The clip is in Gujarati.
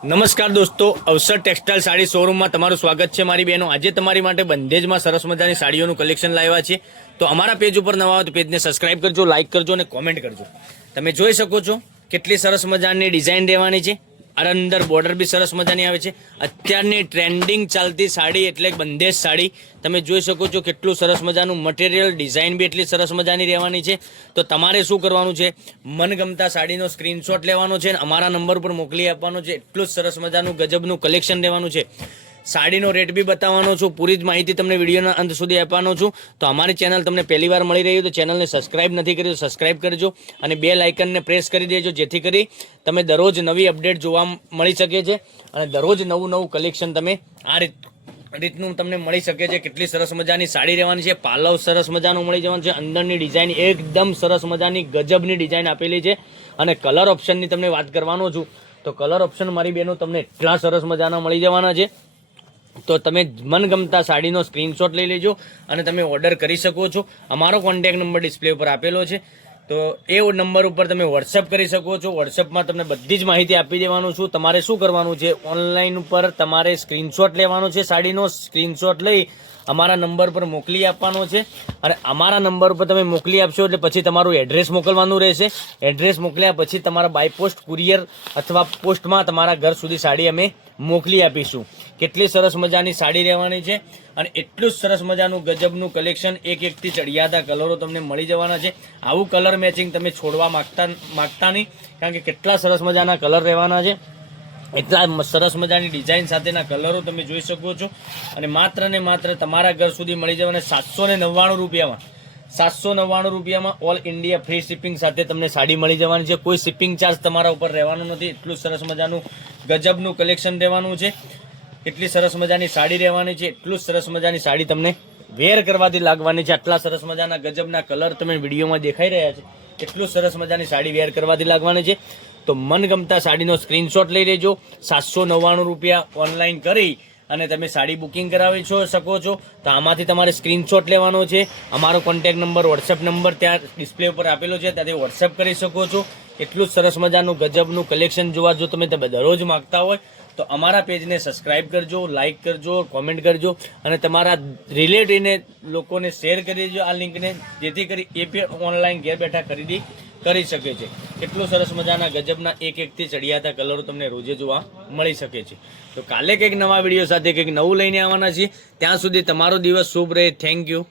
નમસ્કાર દોસ્તો, અવસર ટેક્સટાઇલ સાડી શોરૂમમાં તમારું સ્વાગત છે મારી બહેનો. આજે તમારી માટે બંધેજમાં સરસ મજાની સાડીઓનું કલેક્શન લાવ્યા છે તો અમારા પેજ ઉપર નવા તો પેજને સબસ્ક્રાઇબ કરજો લાઇક કરજો અને કોમેન્ટ કરજો. તમે જોઈ શકો છો કેટલી સરસ મજાની ડિઝાઇન રહેવાની છે. અને અંદર બોર્ડર બી સરસ મજાની આવે છે. અત્યારની ટ્રેન્ડિંગ ચાલતી સાડી એટલે બંધેજ સાડી. તમે જોઈ શકો છો કેટલું સરસ મજાનું મટીરિયલ ડિઝાઇન બી એટલી સરસ મજાની રહેવાની છે. તો તમારે શું કરવાનું છે? મનગમતા સાડીનો સ્ક્રીનશોટ લેવાનો છે અને અમારા નંબર પર મોકલી આપવાનો છે. એટલું જ સરસ મજાનું ગજબનું કલેક્શન રહેવાનું છે. સાડીનો રેટ બી બતાવવાનો છું, પૂરી જ માહિતી તમને વિડીયોના અંત સુધી આપવાનો છું. તો અમારી ચેનલ તમને પહેલી વાર મળી રહી હોય તો ચેનલને સબસ્ક્રાઇબ નથી કરી તો સબસ્ક્રાઇબ કરજો અને બે લાઇકનને પ્રેસ કરી દેજો, જેથી કરી તમે દરરોજ નવી અપડેટ જોવા મળી શકે છે અને દરરોજ નવું નવું કલેક્શન તમે આ રીત, રીતનું તમને મળી શકે છે. કેટલી સરસ મજાની સાડી રહેવાની છે, પાલવ સરસ મજાનું મળી જવાનું છે, અંદરની ડિઝાઇન એકદમ સરસ મજાની, ગજબની ડિઝાઇન આપેલી છે. અને કલર ઓપ્શનની તમને વાત કરવાનો છું, તો કલર ઓપ્શન મારી બહેનો તમને એટલા સરસ મજાના મળી જવાના છે. તો તમે મનગમતા સાડીનો સ્ક્રીનશોટ લઈ લેજો અને તમે ઓર્ડર કરી શકો છો. અમારો કોન્ટેક્ટ નંબર ડિસ્પ્લે ઉપર આપેલો છે. તો એ નંબર ઉપર તમે વોટ્સઅપ કરી શકો છો. વોટ્સઅપમાં તમને બધી જ માહિતી આપી દેવાનું છું. તમારે શું કરવાનું છે? ઓનલાઈન ઉપર તમારે સ્ક્રીનશોટ લેવાનો છે સાડીનો. સ્ક્રીનશોટ લઈ અમારા નંબર પર મોકલી આપવાનો છે. અને અમારા નંબર પર તમે મોકલી આપશો એટલે પછી તમારું એડ્રેસ મોકલવાનું રહેશે. એડ્રેસ મોકલ્યા પછી તમારા બાય પોસ્ટ કુરિયર અથવા પોસ્ટમાં તમારા ઘર સુધી સાડી અમે મોકલી આપીશું. કેટલી સરસ મજાની સાડી રહેવાની છે અને એટલું જ સરસ મજાનું ગજબનું કલેક્શન એક એકથી ચડિયાતા કલરો તમને મળી જવાના છે. આવું કલર મેચિંગ તમે છોડવા માગતા માગતા નહીં, કારણ કે કેટલા સરસ મજાના કલર રહેવાના છે. એટલા સરસ મજાની ડિઝાઇન સાથેના કલરો તમે જોઈ શકો છો. અને માત્ર ને માત્ર તમારા ઘર સુધી મળી જવાના સાતસો ને નવ્વાણું રૂપિયામાં. સાતસો નવ્વાણું રૂપિયામાં ઓલ ઇન્ડિયા ફ્રી શિપિંગ સાથે તમને સાડી મળી જવાની છે. કોઈ શિપિંગ ચાર્જ તમારા ઉપર રહેવાનો નથી. એટલું સરસ મજાનું ગજબનું કલેક્શન રહેવાનું છે. એટલી સરસ મજાની સાડી રહેવાની છે, એટલું સરસ મજાની સાડી તમને વેર કરવાથી લાગવાની છે. આટલા સરસ મજાના ગજબના કલર તમે વિડીયોમાં દેખાઈ રહ્યા છે. એટલું સરસ મજાની સાડી વેર કરવાથી લાગવાની છે. તો મનગમતા સાડીનો સ્ક્રીનશોટ લઈ લેજો. સાતસો નવ્વાણું રૂપિયા ઓનલાઈન કરી અને તમે સાડી બુકિંગ કરાવી છો, શકો છો. તો આમાંથી તમારે સ્ક્રીનશોટ લેવાનો છે. અમારો કોન્ટેક્ટ નંબર વોટ્સએપ નંબર ત્યાં ડિસ્પ્લે ઉપર આપેલો છે. ત્યાંથી વોટ્સએપ કરી શકો છો. એટલું જ સરસ મજાનું ગજબનું કલેક્શન જોવા જો તમે તમે દરરોજ માગતા હોય તો અમારા પેજને સબસ્ક્રાઇબ કરજો લાઇક કરજો કોમેન્ટ કરજો અને તમારા રિલેટિવને લોકોને શેર કરી દેજો આ લિંકને જેથી કરી એ પણ ઓનલાઈન ઘેર બેઠા ખરીદી કરી શકે છે. કેટલું સરસ મજાના ગજબના એક એકથી ચડિયાતા કલરો તમને રોજે જોવા મળી શકે છે. તો કાલે કંઈક નવા વીડિયો સાથે કંઈક નવું લઈને આવવાના છીએ. ત્યાં સુધી તમારો દિવસ શુભ રહે. Thank you